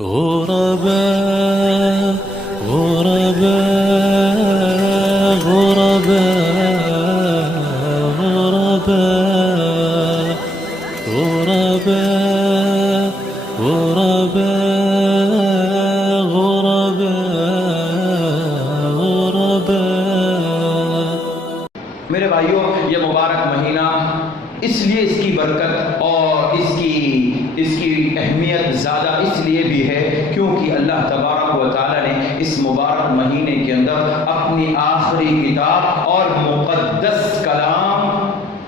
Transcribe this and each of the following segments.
غرباء غرباء غرباء غرباء غرباء غرباء غرباء غرباء میرے بھائیوں، یہ مبارک مہینہ اس لیے اس کی برکت اور اس کی اہمیت زیادہ اس لیے بھی ہے کیونکہ اللہ تبارک و تعالی نے اس مبارک مہینے کے اندر اپنی آخری کتاب اور مقدس کلام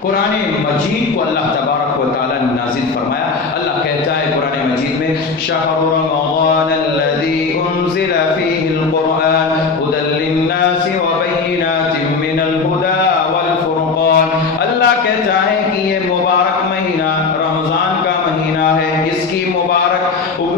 قرآن مجید کو اللہ تبارک و تعالی نے نازل فرمایا۔ اللہ کہتا ہے قرآن مجید میں شہر رمضان الذی انزل فیہ القرآن ھدی للناس وبینات من الہدی والفرقان۔ اللہ کہتا ہے کہ یہ مبارک مہینہ رمضان کا مہینہ ہے، اس کی مبارک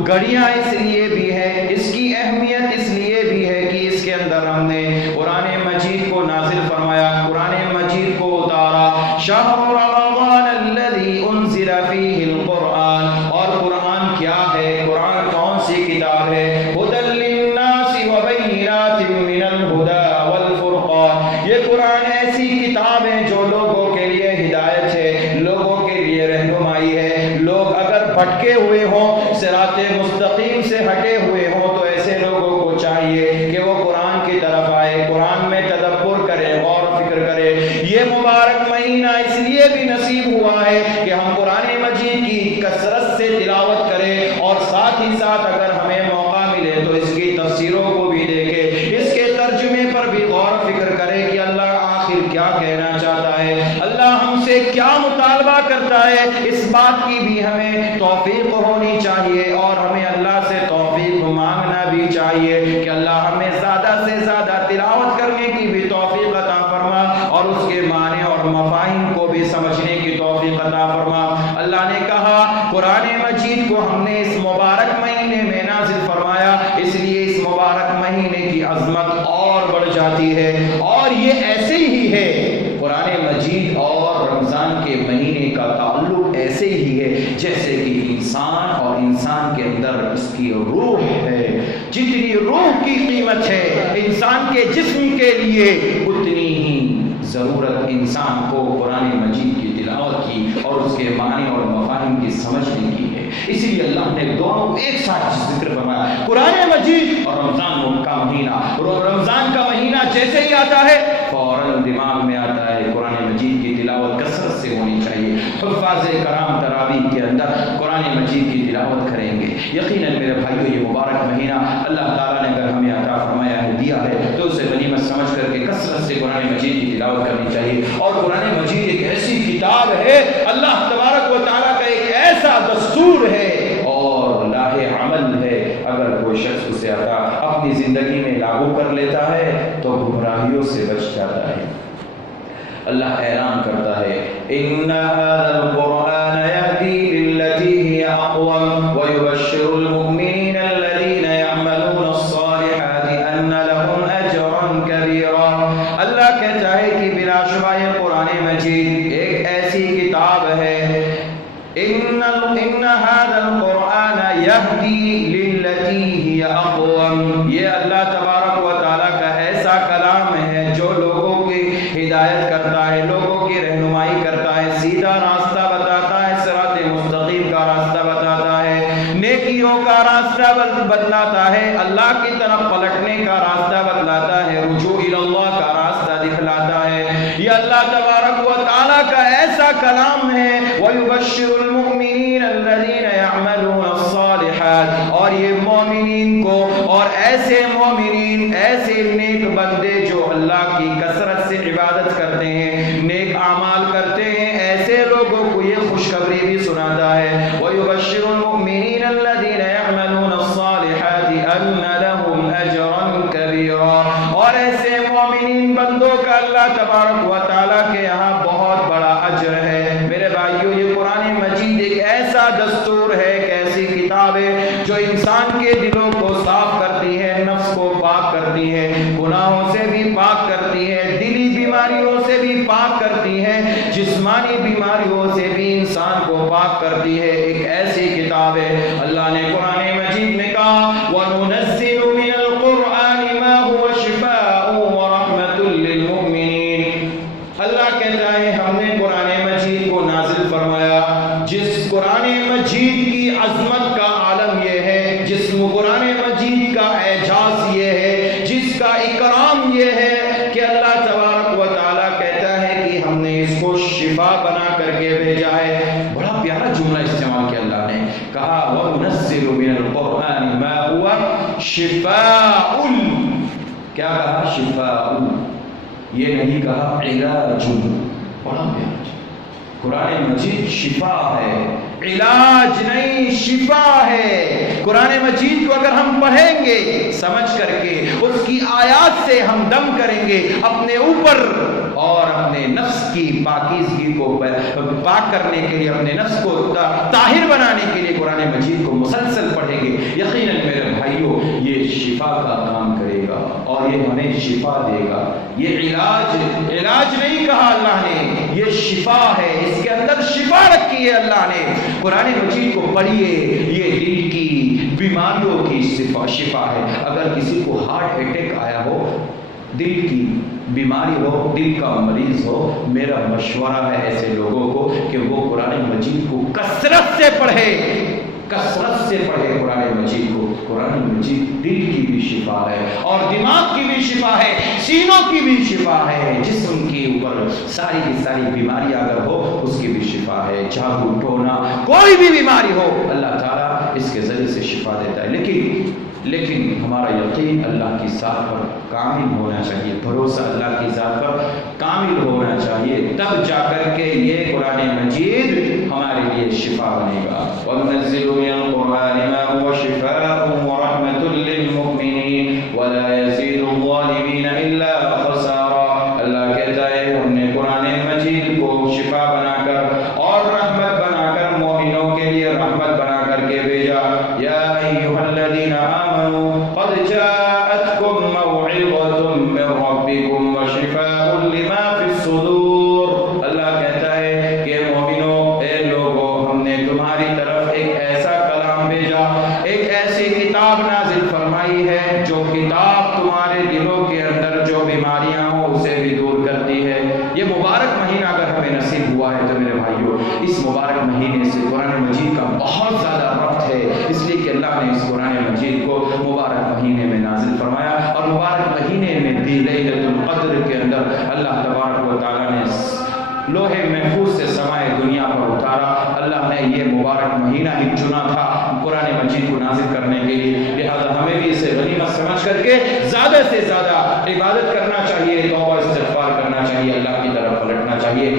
گھڑیاں اس لیے بھی ہے، اس کی اہمیت اس لیے بھی ہے کہ اس کے اندر ہم نے قرآن مجید کو نازل فرمایا، قرآن مجید کو اتارا۔ شہر رمضان الذی انزل فیہ القرآن، اور قرآن کیا ہے؟ قرآن کون سی کتاب ہے؟ ھدی للناس وبینات من الہدی والفرقان۔ یہ قرآن ایسی کتاب ہے جو لوگوں کے لیے ہدایت ہے، لوگوں کے لیے رہنمائی ہے۔ لوگ اگر بھٹکے ہوئے ہوں، صراط مستقیم سے ہٹے ہوئے ہوں، تو ایسے لوگوں کو چاہیے کہ وہ قرآن کی طرف آئے، قرآن میں تدبر کرے، غور و فکر کرے۔ یہ مبارک مہینہ اس لیے بھی نصیب ہوا ہے کہ ہم قرآن مجید کی کثرت سے تلاوت کریں، اور ساتھ ہی ساتھ اگر ہمیں موقع ملے تو اس کی تفسیروں کو بھی دیکھیں، اس کے ترجمے پر بھی غور و فکر کریں کہ اللہ آخر کیا کہنا چاہتا ہے، اللہ ہم سے کیا مطالبہ کرتا ہے۔ اس بات کی بھی ہمیں توفیق ہونی چاہیے، اور ہمیں اللہ سے توفیق مانگنا بھی چاہیے کہ اللہ ہمیں زیادہ سے زیادہ تلاوت کرنے کی بھی توفیق عطا فرما، اور اس کے معنی اور مفاہیم کو بھی سمجھنے کی توفیق عطا فرما۔ اللہ نے کہا قرآن مجید کو ہم نے اس مبارک مہینے میں نازل فرمایا، اس لیے اس مبارک مہینے کی عظمت اور بڑھ جاتی ہے۔ اور یہ ایسے ہی ہے، قرآن مجید اور رمضان کے مہینے کا تعلق ایسے ہی ہے جیسے کہ انسان اور انسان کے اندر اس کی روح ہے۔ جتنی روح کی قیمت ہے انسان کے جسم کے لیے، اتنی ہی ضرورت انسان کو قرآن مجید کی تلاوت کی اور اس کے معنی اور مفاہیم کی سمجھنے کی ہے۔ اسی لیے اللہ نے دونوں ایک ساتھ ذکر فرمایا، قرآن مجید اور رمضان کا مہینہ۔ رمضان کا مہینہ جیسے ہی آتا ہے فوراً دماغ میں آتا ہے قرآن مجید کی تلاوت کثرت سے ہونی چاہیے۔ حفاظ کرام تراویح کے اندر قرآن مجید کی تلاوت کریں گے۔ یقیناً میرے بھائیو، یہ مبارک مہینہ اللہ تعالیٰ نے اگر ہمیں عطا فرمایا ہے، دیا ہے، تو اسے غنیمت سمجھ کر کے کثرت سے قرآن مجید کی تلاوت کرنی چاہیے۔ اور قرآن مجید ایک ایسی کتاب ہے، اللہ تبارک و تعالیٰ کا ایک ایسا دستور ہے اور لاہ عمل ہے، اگر کوئی شخص اسے اپنی زندگی میں لاگو کر لیتا ہے تو گمراہیوں سے بچ جاتا ہے۔ اللہ اعلان کرتا ہے ان هذا القرآن يهدي للتي هي اقوم ويبشر المؤمنين الذين يعملون الصالحات ان لهم اجرا كبيرا۔ اللہ کہتا ہے کہ بلا شبہ یہ قرآن مجید ایک ایسی کتاب ہے، ان هذا القرآن يهدي للتي هي اقوم، یہ اللہ تبارک و تعالی کا ایسا کلام ہے جو لوگوں کی ہدایت کرتا ہے، لوگوں کی رہنمائی کرتا ہے، سیدھا راستہ بتاتا ہے، صراط مستقیم کا راستہ بتاتا ہے، نیکیوں کا راستہ بتلاتا ہے، اللہ کی طرف پلٹنے کا راستہ بتلاتا ہے، رجوع الی اللہ کا راستہ دکھلاتا ہے۔ یہ اللہ تبارک و تعالیٰ کا ایسا کلام ہے، وَيُبَشِّرُ الْمُؤْمِنِينَ الَّذِينَ يَعْمَلُونَ الصَّالِحَاتِ، اور یہ مومنین کو، اور ایسے مومنین، ایسے نیک بندے جو اللہ کی کثرت سے عبادت کرتے ہیں، نیک اعمال کرتے ہیں، ایسے لوگوں کو یہ خوشخبری بھی سناتا ہے، وَيُبَشِّرُ الْمُؤْمِنِينَ الَّذِينَ يَعْمَلُونَ الصَّالِحَاتِ أَنَّ لَهُمْ أَجْرًا كَبِيرًا، اور ایسے مومنین بندوں کا اللہ تبارک و تعالیٰ کے یہاں بہت بڑا اجر ہے۔ میرے بھائیو، یہ قرآن مجید ایک ایسا دستور ہے، ایک ایسی کتاب ہے جو انسان کے دلوں کو صاف کرتی ہے، نفس کو پاک کرتی ہے، گناہوں سے بھی پاک کرتی ہے، دلی بیماریوں سے بھی پاک کرتی ہے، جسمانی بیماریوں سے بھی انسان کو پاک کرتی ہے۔ ایک ایسی کتاب ہے، اللہ نے قرآن مجید میں کہا وَنُنَزِّلُ مِنَ الْقُرْآنِ مَا هُوَ شِفَاءٌ وَرَحْمَةٌ لِّلْمُؤْمِنِينَ۔ اللہ کہتا ہے ہم نے قرآن مجید کو نازل فرمایا، جس قرآن مجید کی عظمت کا عالم یہ ہے، جس قرآن مجید کا اعجاز یہ ہے، جس کا اکرام یہ ہے کہ اللہ تبارک و تعالیٰ کہتا ہے کہ ہم نے اس کو شفا بنا کر کے بھیجا ہے۔ بڑا پیارا جملہ استعمال کیا اللہ نے، کہا وَنُنَزِّلُ مِنَ الْقُرْآنِ مَا هُوَ شِفَاءٌ۔ کیا کہا؟ شفاء، یہ نہیں کہا علاج۔ بڑا پیارا قرآن مجید شفا ہے، علاج نہیں، شفا ہے۔ قرآن مجید کو اگر ہم پڑھیں گے سمجھ کر کے، اس کی آیات سے ہم دم کریں گے اپنے اوپر اور اپنے نفس کی پاکیزگی کو پاک کرنے کے لیے، اپنے نفس کو طاہر بنانے کے لیے قرآن مجید کو مسلسل پڑھیں گے، یقیناً میرے بھائیوں یہ شفا کا کام کرے گا اور یہ ہمیں شفا دے گا۔ یہ علاج نہیں کہا اللہ نے، یہ شفا ہے، اس کے اندر شفا رکھی ہے اللہ نے۔ قرآن مجید کو پڑھیے، یہ دل کی بیماریوں کی شفا ہے۔ اگر کسی کو ہارٹ اٹیک آیا ہو، دل کی بیماری ہو، دل کا مریض ہو، میرا مشورہ ہے ایسے لوگوں کو کہ وہ قرآن مجید کو کثرت سے پڑھے قرآن مجید کو۔ قرآن مجید دل کی بھی شفا ہے اور دماغ کی بھی شفا ہے، سینوں کی بھی شفا ہے، جسم کے اوپر ساری کی ساری بیماری اگر ہو اس کی بھی شفا ہے، جادو ٹونا کوئی بھی بیماری ہو اللہ تعالیٰ اس کے ذریعے سے شفا دیتا ہے۔ لیکن ہمارا یقین اللہ کی ذات پر کامل ہونا چاہیے، بھروسہ اللہ کی ذات پر کامل ہونا چاہیے، تب جا کر کے یہ قرآن مجید ہمارے لیے شفا بنے گا۔ وَنُنَزِّلُ مِنَ الْقُرْآنِ مَا هُوَ شِفَاءٌ وَرَحْمَةٌ لِّلْمُؤْمِنِينَ وَلَا يَزِيدُ الظَّالِمِينَ إِلَّا خَسَارًا۔ اللہ کہتا ہے ہم نے قرآن مجید کو شفا بنا کر اور رحمت بنا کر، مومنوں کے لیے رحمت بنا کر کے بھیجا۔ یا ایھا الذین آمنوا قد جاءتکم موعظۃ من ربکم وشفاء لما فی الصدور۔ اللہ کہتا ہے کہ مومنوں، اے لوگوں، ہم نے تمہاری طرف ایک ایسا کلام بھیجا، ایک ایسی کتاب نازل فرمائی ہے جو کتاب تمہارے دلوں کے اندر جو بیماریاں ہوں اسے بھی دور کرتی ہے۔ یہ مبارک مہینہ اگر ہمیں نصیب ہوا ہے تو میرے بھائیوں، اس مبارک مہینے سے قرآن مجید کا بہت زیادہ ربط ہے، اس لیے کہ اللہ نے اس قرآن مجید کو مبارک مہینے میں نازل فرمایا، اور مبارک مہینے میں بھی لیلۃ القدر کے اندر اللہ تبارک و تعالیٰ نے لوح محفوظ سے سمائے دنیا پر اتارا۔ اللہ نے یہ مبارک مہینہ ہی چنا تھا قرآن مجید کو نازل کرنے کے لیے، لہذا ہمیں بھی اسے غنیمت سمجھ کر کے زیادہ سے زیادہ عبادت کرنا چاہیے، توبہ استغفار کرنا چاہیے، اللہ کی طرف پلٹنا چاہیے۔